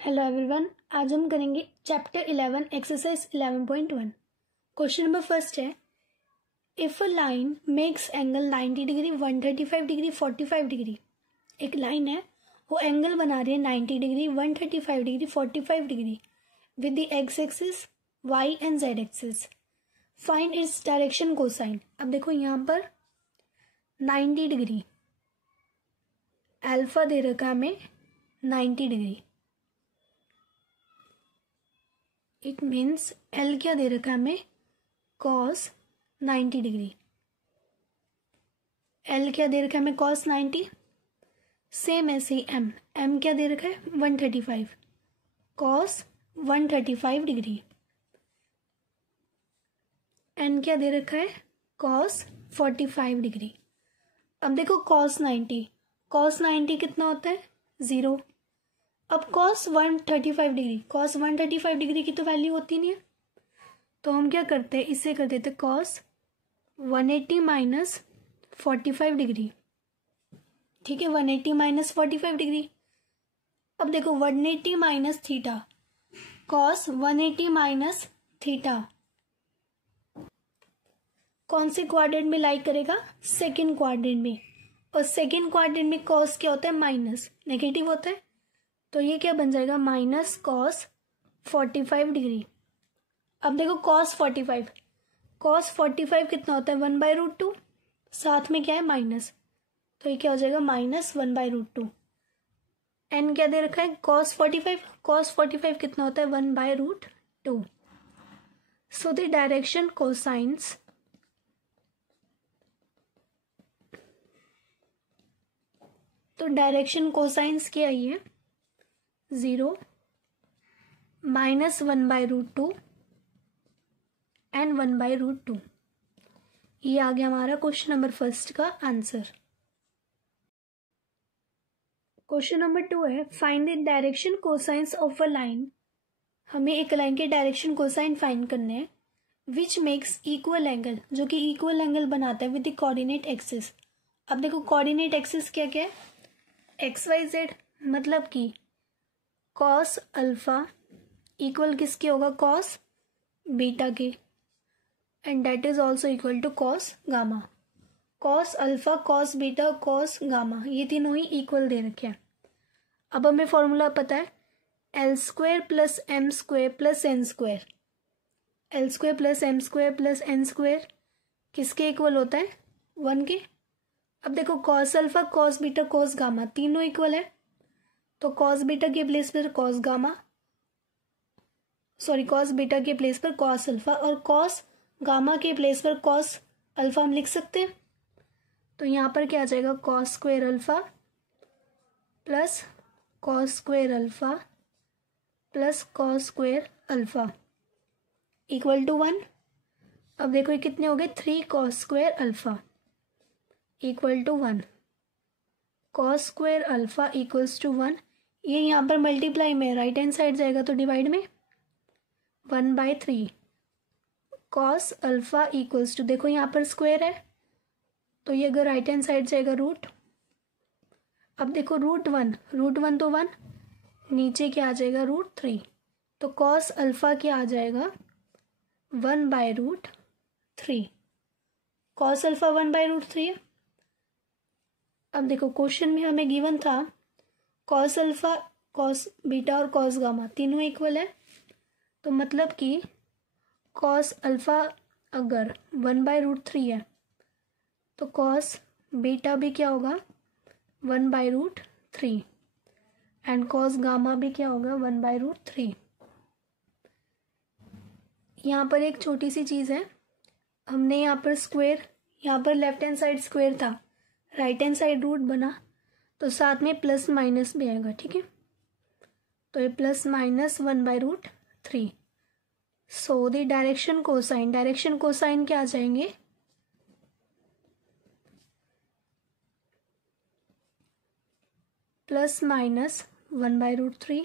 Hello everyone, आज हम करेंगे chapter 11 exercise 11.1। Question number first है, if a line makes angle 90 degree 135 degree 45 degree. एक लाइन है, वो एंगल बना रही है 90 degree 135 degree 45 degree with the X axis Y and Z axis. Find its direction cosine. अब देखो यहाँ पर 90 डिग्री अल्फा दे रखा है हमें 90 डिग्री। इट मीन्स एल क्या दे रखा है हमें, कॉस 90 डिग्री। एल क्या दे रखा है हमें, कॉस 90। सेम ऐसे ही एम क्या दे रखा है 135, कॉस 135 डिग्री। एन क्या दे रखा है, कॉस 45 डिग्री। अब देखो कॉस 90 कितना होता है 0। अब कॉस 135 डिग्री, कॉस 135 डिग्री की तो वैल्यू होती नहीं है, तो हम क्या करते हैं, इससे कर देते कॉस 180 माइनस 45 डिग्री। ठीक है, 180 माइनस 45 डिग्री। अब देखो 180 minus theta, cos 180 minus theta कौन से क्वाड्रेंट में लाइक करेगा, सेकेंड क्वाड्रेंट में। और सेकेंड क्वाड्रेंट में कॉस क्या होता है, माइनस, नेगेटिव होता है, तो ये क्या बन जाएगा, माइनस कॉस 45 डिग्री। अब देखो कॉस 45 कितना होता है 1/√2, साथ में क्या है माइनस, तो ये क्या हो जाएगा माइनस 1/√2। एन क्या दे रखा है, कॉस 45 कितना होता है 1/√2। सो द डायरेक्शन कोसाइंस तो डायरेक्शन कोसाइंस क्या है, ये 0 माइनस 1/√2 एंड 1/√2। ये आ गया हमारा क्वेश्चन नंबर फर्स्ट का आंसर। क्वेश्चन नंबर 2 है, find the direction cosines of a line. हमें एक लाइन के डायरेक्शन कोसाइन फाइंड करने हैं विच मेक्स इक्वल एंगल, जो कि इक्वल एंगल बनाता है विद द कोऑर्डिनेट एक्सिस। अब देखो कोऑर्डिनेट एक्सिस क्या क्या है, एक्स वाई जेड, मतलब कि कॉस अल्फा इक्वल किसके होगा, कॉस बीटा के, and that is also equal to cos gamma. Cos alpha, cos beta, cos gamma, ये तीनों ही इक्वल दे रखे हैं। अब हमें फॉर्मूला पता है, L square plus M square plus N square. L square plus M square plus N square किसके equal होता है, 1 के। अब देखो cos alpha, cos beta, cos gamma तीनों इक्वल है, तो कॉस बीटा के प्लेस पर कॉस बीटा के प्लेस पर कॉस अल्फा, और कॉस गामा के प्लेस पर कॉस अल्फा हम लिख सकते हैं। तो यहाँ पर क्या आ जाएगा, cos square alpha plus cos square alpha plus cos square alpha equal to 1। अब देखो ये कितने हो गए, 3 cos square alpha equal to 1। Cos square alpha equals to 1, ये यहाँ पर मल्टीप्लाई में राइट हैंड साइड जाएगा तो डिवाइड में 1/3 कॉस अल्फा इक्वल्स टू, देखो यहाँ पर स्क्वायर है तो ये अगर राइट हैंड साइड जाएगा रूट। अब देखो रूट वन तो 1, नीचे क्या आ जाएगा √3, तो कॉस अल्फा क्या आ जाएगा 1/√3। कॉस अल्फा 1/√3 है। अब देखो क्वेश्चन में हमें गिवन था कॉस अल्फा, कॉस बीटा और कॉस गामा तीनों इक्वल है, तो मतलब कि कॉस अल्फा अगर 1/√3 है तो कॉस बीटा भी क्या होगा 1/√3 एंड कॉस गामा भी क्या होगा 1/√3। यहाँ पर एक छोटी सी चीज़ है, हमने यहाँ पर स्क्वायर, यहाँ पर लेफ्ट हैंड साइड स्क्वायर था, राइट हैंड साइड रूट बना, तो साथ में प्लस माइनस भी आएगा, ठीक है, तो ये plus minus 1/√3। So the direction cosine क्या आ जाएंगे, plus minus 1/√3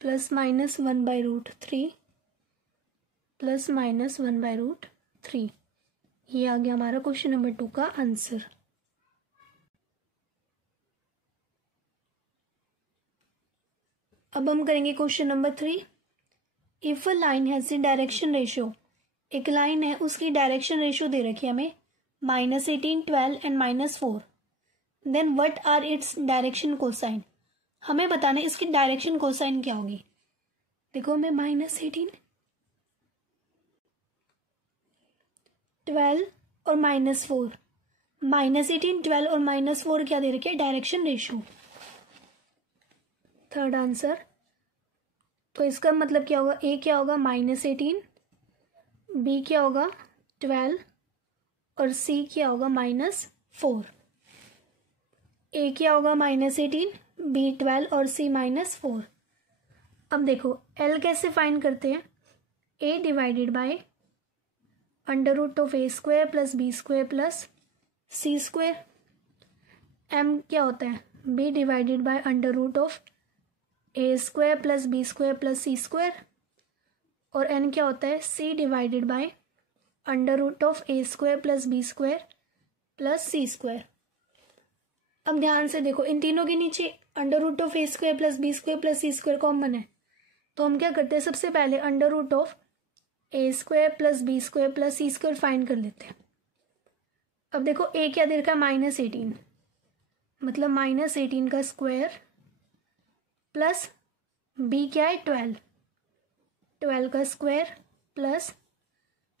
plus minus 1/√3 plus minus 1/√3। ये आ गया हमारा क्वेश्चन नंबर 2 का आंसर। अब हम करेंगे question number 3। If a line has the direction ratio, एक लाइन है उसकी डायरेक्शन रेशियो दे रखी है हमें -18, 12 and -4, then what are its direction cosine. हमें बताना है इसकी डायरेक्शन कोसाइन क्या होगी। देखो हमें -18, 12 और -4, -18, 12 और -4 क्या दे रखी है, डायरेक्शन रेशियो। थर्ड आंसर, तो इसका मतलब क्या होगा, ए क्या होगा -18, बी क्या होगा 12 और सी क्या होगा -4। ए क्या होगा -18, बी 12 और सी -4। अब देखो एल कैसे फाइंड करते हैं, A divided by √a² plus b² plus c²। M क्या होता है, B divided by √a² plus b² plus c²। और एन क्या होता है, C divided by √a² plus b² plus c²। अब ध्यान से देखो इन तीनों के नीचे √a² plus b² plus c² common है, तो हम क्या करते हैं, सबसे पहले √a² plus b² plus c² find कर लेते हैं। अब देखो ए क्या दे रखा है -18, मतलब -18 का स्क्वायर प्लस बी क्या है 12 का स्क्वायर प्लस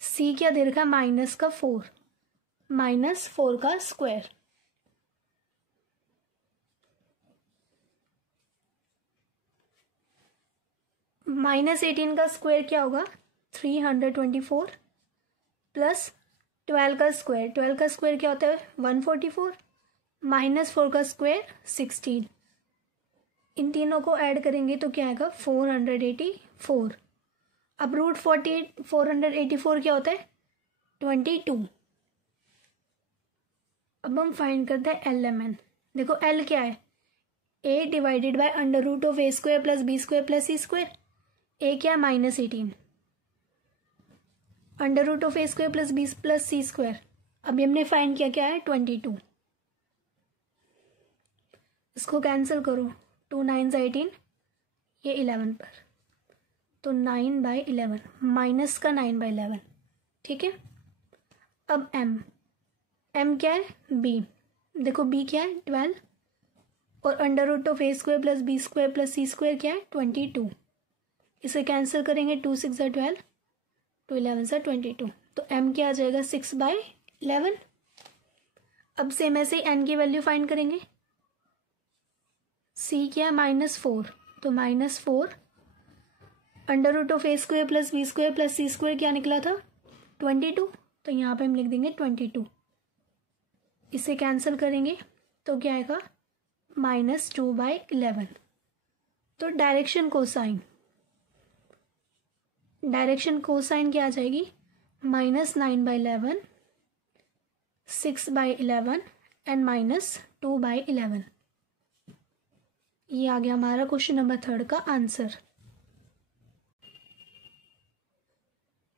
सी क्या दे रखा है -4 का स्क्वायर। -18 का स्क्वायर क्या होगा 324 प्लस 12 का स्क्वायर क्या होता है 144 -4 का स्क्वायर 16। इन तीनों को ऐड करेंगे तो क्या आएगा 484। अब √484 क्या होता है 22। अब हम फाइंड करते हैं LMN। देखो L क्या है, A divided by √a² plus b² plus c²। ए क्या है -18, √a² plus b plus c²। अभी हमने फाइंड किया क्या है 22। इसको कैंसिल करो, 2 9 18, ये 11 पर, तो 9/11 माइनस का 9/11, ठीक है। अब M क्या है B, देखो B क्या है 12 और √a² plus b² plus c² क्या है 22। इसे कैंसिल करेंगे, 2 6 12, 2 11 22, तो M क्या आ जाएगा 6/11। अब सेम ऐसे ही N की वैल्यू फाइंड करेंगे। C क्या है -4, तो -4 √a² plus b² plus c² क्या निकला था 22, तो यहाँ पे हम लिख देंगे 22। इसे कैंसिल करेंगे तो क्या आएगा -2/11। तो डायरेक्शन कोसाइन क्या आ जाएगी -9/11, 6/11 एंड -2/11। ये आ गया हमारा क्वेश्चन नंबर 3 का आंसर।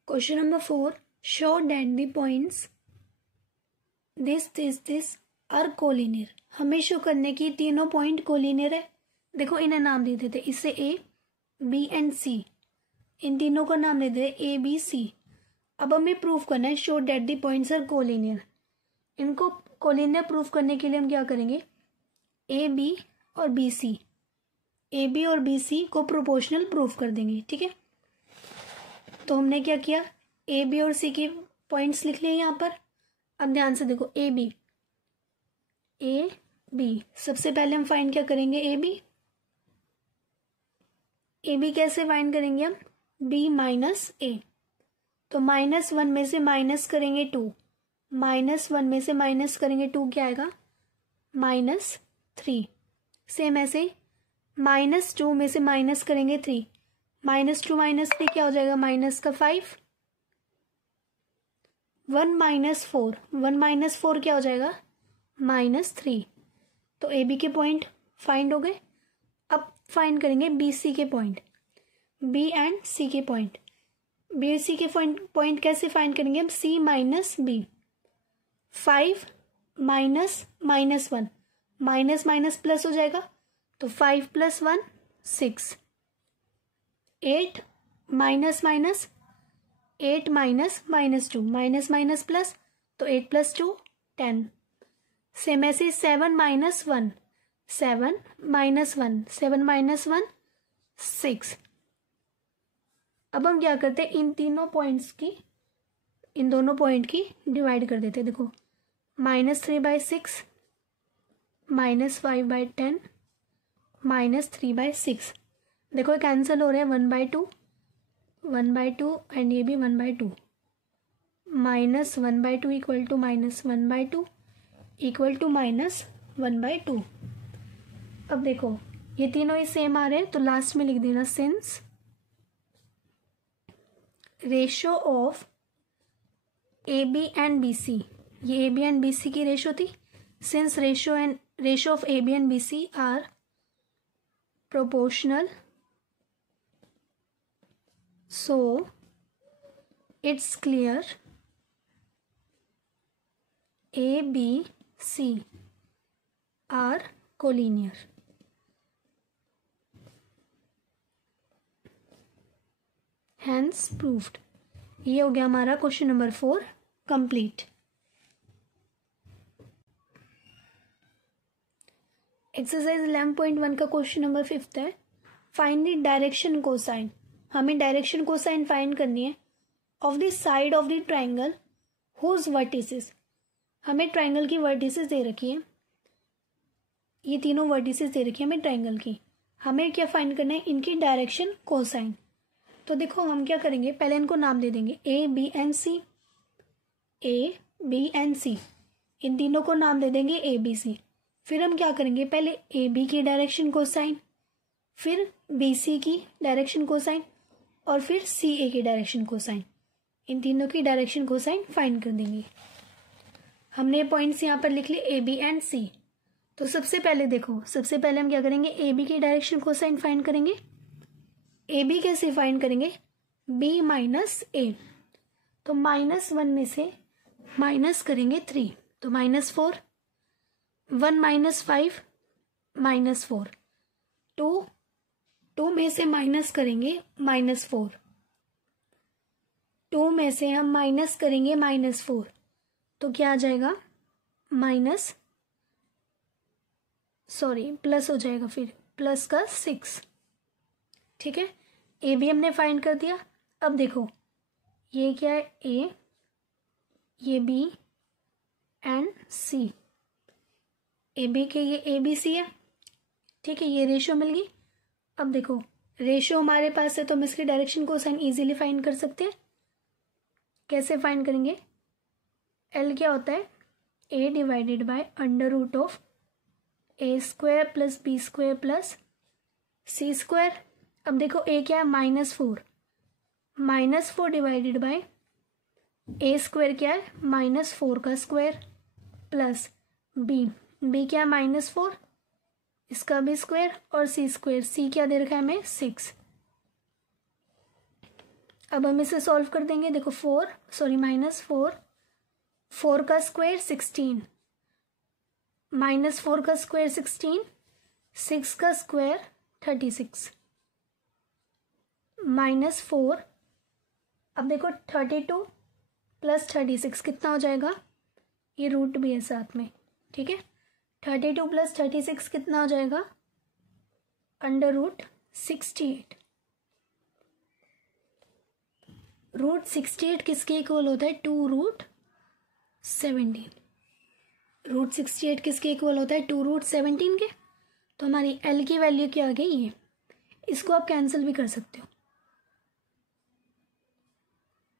Question number 4, show that the points this are collinear. हमें शो करने की तीनों पॉइंट कोलिनियर है। देखो इन्हें नाम दे देते, इससे A, B एंड C, इन तीनों को नाम दे देते A, B, C। अब हमें प्रूफ करना है show that the points are collinear. इनको कोलिनियर प्रूफ करने के लिए हम क्या करेंगे, A, B और B, C, A, B और B, C को प्रोपोर्शनल प्रूफ कर देंगे, ठीक है। तो हमने क्या किया, A, B और C की पॉइंट्स लिख लिए यहाँ पर। अब ध्यान से देखो A, B, सबसे पहले हम फाइंड क्या करेंगे A, B कैसे फाइंड करेंगे हम, B माइनस A। तो -1 में से माइनस करेंगे 2, -1 में से माइनस करेंगे 2 क्या आएगा -3। सेम ऐसे -2 में से माइनस करेंगे 3, -2 -3 क्या हो जाएगा -5। 1 - 4 क्या हो जाएगा -3। तो ए बी के पॉइंट फाइंड हो गए। अब फाइंड करेंगे बी सी के पॉइंट, बी एंड सी के पॉइंट। बी सी के पॉइंट कैसे फाइंड करेंगे हम, C minus B. 5 minus -1 minus minus plus हो जाएगा, तो 5 + 1 6, 8 minus minus, 8 minus minus 2, minus minus plus, तो 8 प्लस 2 10। सेम ऐसे 7 माइनस 1, 7 माइनस 1, 7 माइनस 1 6। अब हम क्या करते हैं, इन तीनों पॉइंट्स की, इन दोनों पॉइंट की डिवाइड कर देते हैं। देखो -3/6, -5/10, -3/6। देखो कैंसिल हो रहे हैं, 1/2, 1/2 एंड ये भी 1/2। -1/2 इक्वल टू -1/2 इक्वल टू -1/2। अब देखो ये तीनों ही सेम आ रहे हैं, तो लास्ट में लिख देना since ratio of AB and BC, ये AB एंड BC की रेशो थी। Since ratio of AB and BC are proportional, so it's clear A, B, C are collinear. Hence proved. ये हो गया हमारा क्वेश्चन नंबर 4 कंप्लीट। एक्सरसाइज 11.1 का question number 5 है, find the direction cosine. हमें direction cosine find करनी है of the side of the triangle whose vertices. हमें ट्राइंगल की वर्टिसेस दे रखी है, ये तीनों वर्टिसेस दे रखी है हमें ट्राइंगल की। हमें क्या फाइंड करना है, इनकी डायरेक्शन कोसाइन। तो देखो हम क्या करेंगे, पहले इनको नाम दे देंगे A, B and C, A, B and C, इन तीनों को नाम दे देंगे A, B, C। फिर हम क्या करेंगे, पहले A, B की डायरेक्शन कोसाइन, फिर B, C की डायरेक्शन कोसाइन, और फिर C, A की डायरेक्शन कोसाइन। इन तीनों की डायरेक्शन कोसाइन फाइंड कर देंगे। हमने पॉइंट्स यहाँ पर लिख लिए A, B एंड C। तो सबसे पहले देखो, सबसे पहले हम क्या करेंगे, A, B की डायरेक्शन कोसाइन फाइंड करेंगे। A, B कैसे फाइंड करेंगे, B माइनस A, तो -1 में से माइनस करेंगे 3, तो -4, 1 माइनस 5 -4, 2 में से माइनस करेंगे -4, 2 में से हम माइनस करेंगे -4, तो क्या आ जाएगा प्लस हो जाएगा, फिर प्लस का 6। ठीक है, A भी हमने फाइंड कर दिया। अब देखो ये क्या है, A, ये B एंड C, AB के ये ABC है। ठीक है, ये रेशो मिल गई। अब देखो रेशो हमारे पास है, तो हम इसकी डायरेक्शन कोसाइन इजीली फाइंड कर सकते हैं। कैसे फाइंड करेंगे, L क्या होता है, A divided by under root of A² plus B² plus C²। अब देखो A क्या है, -4, -4 डिवाइडेड बाय A² क्या है, -4 का स्क्वायर प्लस B क्या है, -4, इसका भी स्क्वायर, और C², C क्या दे रखा है हमें, 6। अब हम इसे सॉल्व कर देंगे। देखो -4, 4 का स्क्वायर 16, -4 का स्क्वायर 16, 6 का स्क्वायर 36, -4। अब देखो 32 प्लस 36 कितना हो जाएगा, ये रूट भी है साथ में। ठीक है, 32 प्लस 36 कितना हो जाएगा, √68। √68 किसके इक्वल होता है, 2√17। √68 किसके इक्वल होता है, 2√17 के। तो हमारी L की वैल्यू क्या आ गई, ये। इसको आप कैंसिल भी कर सकते हो,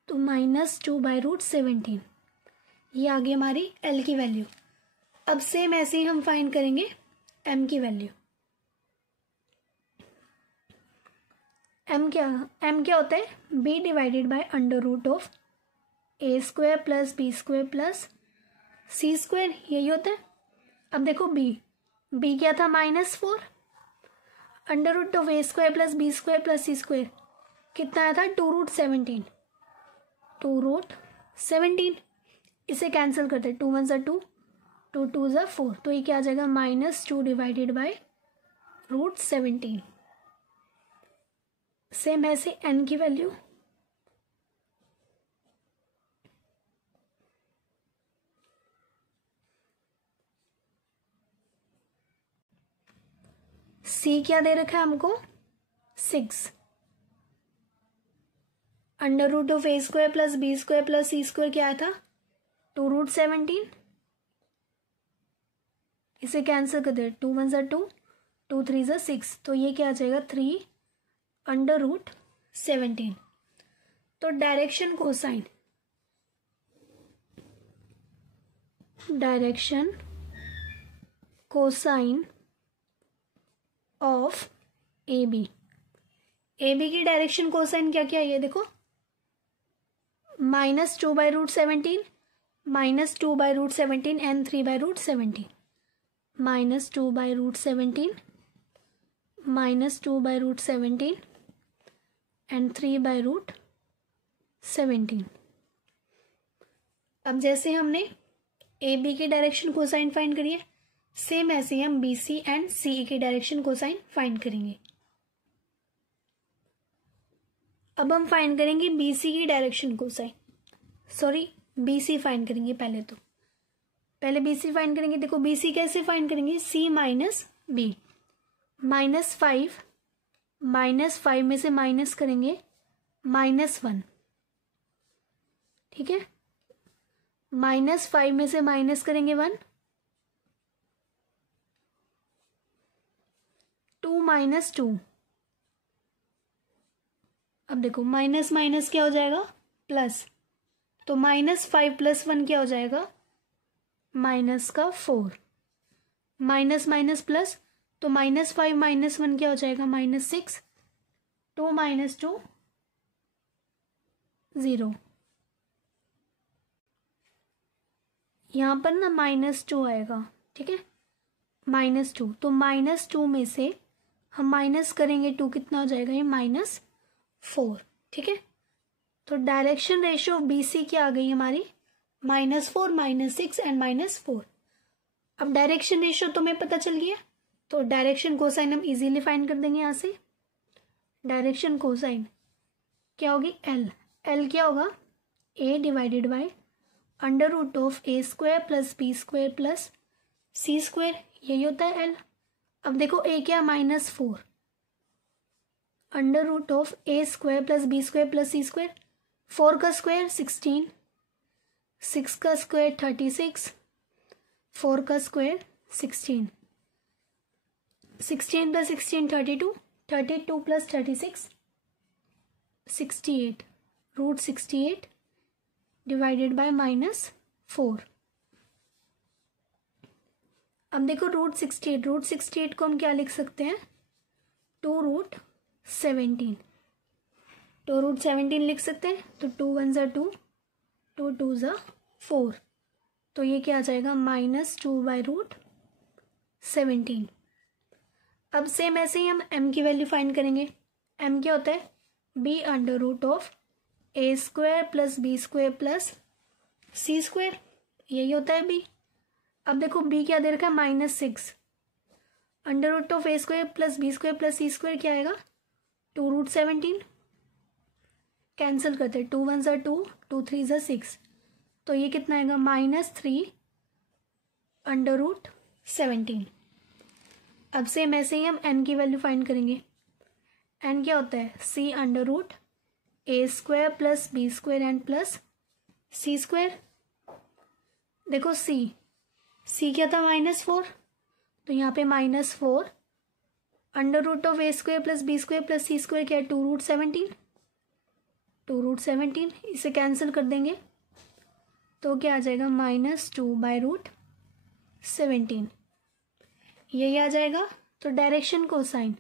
तो -2/√17, ये आ गई हमारी L की वैल्यू। अब सेम ऐसे ही हम फाइंड करेंगे M की वैल्यू। M क्या होता है, B divided by under root of A² plus B² plus C², यही होता है। अब देखो B क्या था, -4, under root of A² plus B² plus C² कितना आया था, 2√17, 2√17। इसे कैंसिल करते हैं, 2 1 ज़ा 2, 2 2 ज़ा 4, तो ये क्या आ जाएगा, -2 डिवाइडेड बाय √17 सेम ऐसे एन की वैल्यू सी क्या दे रखा है हमको 6 under root of A square plus B square plus C square क्या था 2√17। इसे कैंसिल कर दे 2 1 2 2 3 6 तो ये क्या आ जाएगा 3 √17। तो direction cosine of A B की डायरेक्शन कोसाइन क्या क्या है ये देखो -2/√17 -2/√17 एंड 3/√17 -2/√17 -2/√17 एंड 3/√17। अब जैसे हमने ए बी की डायरेक्शन कोसाइन फाइंड करी है सेम ऐसे ही हम बी सी एंड सी ए की डायरेक्शन कोसाइन फाइंड करेंगे। अब हम फाइंड करेंगे बी सी की direction cosine B C find करेंगे पहले बी सी फाइंड करेंगे। देखो बी सी कैसे फाइंड करेंगे सी माइनस बी -5 में से माइनस करेंगे -1 ठीक है -5 में से माइनस करेंगे 1 2 - 2। अब देखो माइनस माइनस क्या हो जाएगा प्लस तो -5 + 1 क्या हो जाएगा -4 माइनस माइनस प्लस तो -5 - 1 क्या हो जाएगा -6 2 - 2 0। यहाँ पर ना -2 आएगा ठीक है -2 तो -2 में से हम माइनस करेंगे 2 कितना हो जाएगा ये -4 ठीक है। तो direction ratio of B C क्या आ गई हमारी -4 -6 एंड -4। अब डायरेक्शन रेशियो तुम्हें पता चल गया तो डायरेक्शन कोसाइन हम इजीली फाइंड कर देंगे यहाँ से। डायरेक्शन कोसाइन क्या होगी एल क्या होगा a divided by √of a square plus B square plus C square यही होता है एल। अब देखो a क्या -4 √of a square plus B square plus C square 4 का स्क्वायर 16 6 का स्क्वायर 36 4 का स्क्वायर 16 16 + 16 32 32 + 36 68 √68 डिवाइडेड बाय -4। अब देखो √68 को हम क्या लिख सकते हैं 2√17 2√17 लिख सकते हैं तो 2 1 2 2 2 4 तो ये क्या आ जाएगा -2/√17। अब सेम ऐसे ही हम m की वैल्यू फाइंड करेंगे। m क्या होता है b √of a square plus B square plus C square यही होता है b। अब देखो b क्या दे रखा है -6 √of a square plus B square plus C square क्या आएगा 2√17 कैंसिल करते 2 1 2 2 3 6 तो ये कितना आएगा -3 √17। अब सेम ऐसे ही हम n की वैल्यू फाइंड करेंगे। n क्या होता है c √a square plus B square and plus C square. देखो c क्या था -4 तो यहाँ पे -4 √of a square plus B square plus C square क्या है 2√17 इसे कैंसिल कर देंगे तो क्या आ जाएगा -2/√17 यही आ जाएगा। तो डायरेक्शन कोसाइन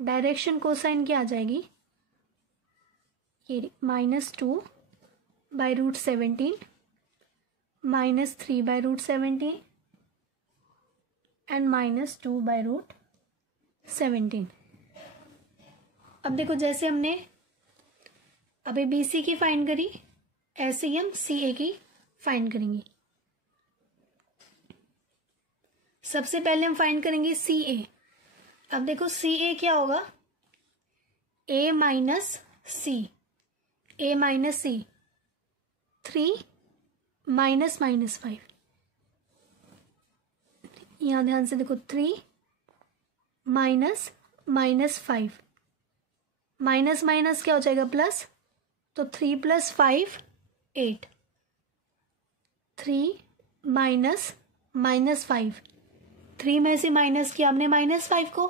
डायरेक्शन कोसाइन क्या आ जाएगी ये -2/√17 -3/√17 एंड -2/√17। अब देखो जैसे हमने अभी बी सी की फाइंड करी ऐसे ही हम सी ए की फाइंड करेंगे। सबसे पहले हम फाइंड करेंगे सी ए। अब देखो सी ए क्या होगा a minus C, a minus C, 3 minus minus 5, यहाँ ध्यान से देखो, 3 माइनस माइनस 5, माइनस माइनस क्या हो जाएगा प्लस, तो 3 प्लस 5 8, 3 माइनस माइनस 5, 3 में से माइनस किया हमने माइनस 5 को,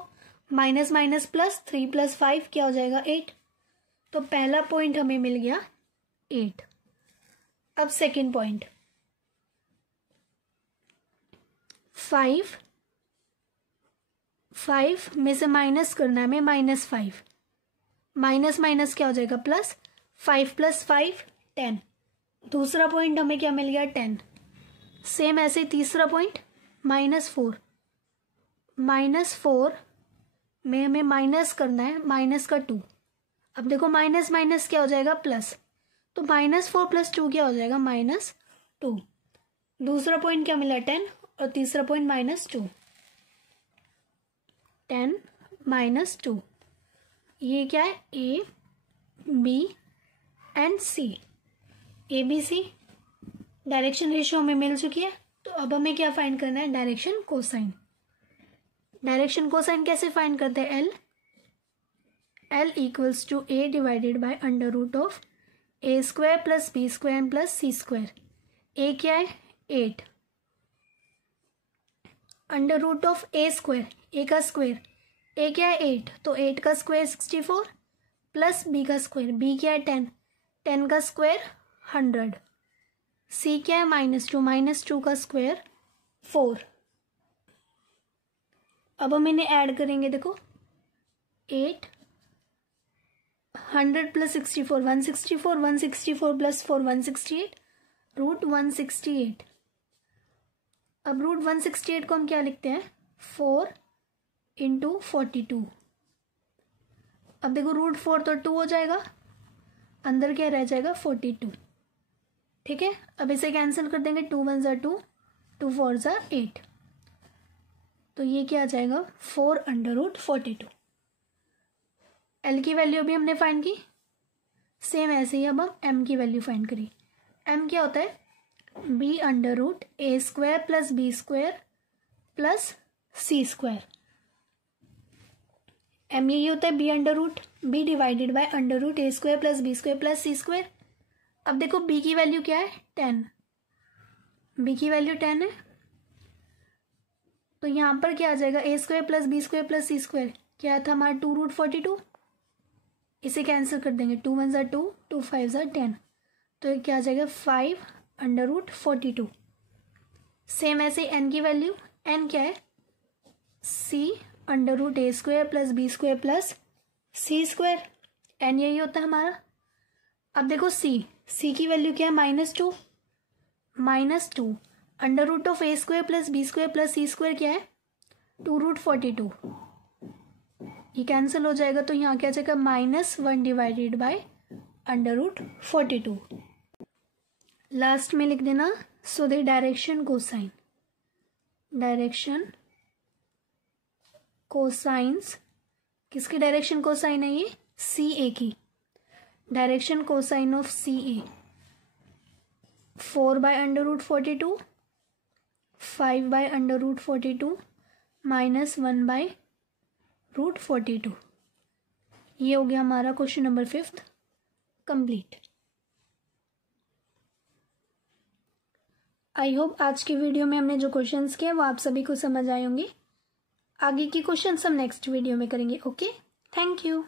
माइनस माइनस प्लस, 3 प्लस 5 क्या हो जाएगा 8। तो पहला पॉइंट हमें मिल गया 8। अब सेकंड पॉइंट, 5 में से माइनस करना है हमें माइनस 5, माइनस माइनस क्या हो जाएगा प्लस, 5 प्लस 5 10। दूसरा पॉइंट हमें क्या मिल गया 10। सेम ऐसे तीसरा पॉइंट -4, -4 में हमें माइनस करना है माइनस का 2। अब देखो माइनस माइनस क्या हो जाएगा प्लस, तो -4 + 2 क्या हो जाएगा -2। दूसरा पॉइंट क्या मिला 10 और तीसरा पॉइंट -2, 10 - 2। ये क्या है A B and C, ABC direction ratio हमें मिल चुकी है। तो अब हमें क्या फाइंड करना है, डायरेक्शन कोसाइन। डायरेक्शन कोसाइन कैसे फाइंड करते हैं, L = A divided by √A² + B² + C²। A क्या है 8, √A², A का स्क्वायर, A क्या है 8, तो 8 का स्क्वायर 64 प्लस B का स्क्वायर, B क्या है 10, 10 का स्क्वायर 100, C क्या है -2 का स्क्वायर 4। अब हम इन्हें ऐड करेंगे, देखो 8 100 + 64 164, 164 + 4 168, √168। अब √168 को हम क्या लिखते हैं 4 × 42। अब देखो √4 तो 2 हो जाएगा, अंदर क्या रह जाएगा 42। ठीक है, अब इसे कैंसिल कर देंगे, 2 × 1 = 2, 2 × 4 = 8। तो ये क्या आ जाएगा 4 √42। L की वैल्यू भी हमने फाइंड की, सेम ऐसे ही अब हम M की वैल्यू फाइंड करी। M क्या होता है B √A² + B² + C²। M यही होता है B divided by √A² + B² + C²। अब देखो B की वैल्यू क्या है 10, B की वैल्यू 10 है, तो यहाँ पर क्या आ जाएगा A² + B² + C², क्या था हमारा 2 √42। इसे कैंसिल कर देंगे, 2 × 1 = 2, 2 × 5 = 10, तो ये क्या आ जाएगा 5 √42। सेम ऐसे N की वैल्यू, N क्या है C √A² + B² + C²। N यही होता है हमारा। अब देखो C की वैल्यू क्या है -2, -2 √A² + B² + C² क्या है 2 √42। ये कैंसिल हो जाएगा, तो यहाँ क्या जाएगा -1 डिवाइडेड बाय √42। लास्ट में लिख देना, so the direction cosine, direction cosines, किसकी डायरेक्शन कोसाइन है ये CA की। Direction cosine of CA 4 / √42, 5 / √42 -1 / √42। ये हो गया हमारा question number 5 complete. I hope आज की वीडियो में हमने जो क्वेश्चंस किए वो आप सभी को समझ आए होंगे। आगे की क्वेश्चंस हम नेक्स्ट वीडियो में करेंगे। Okay, thank you.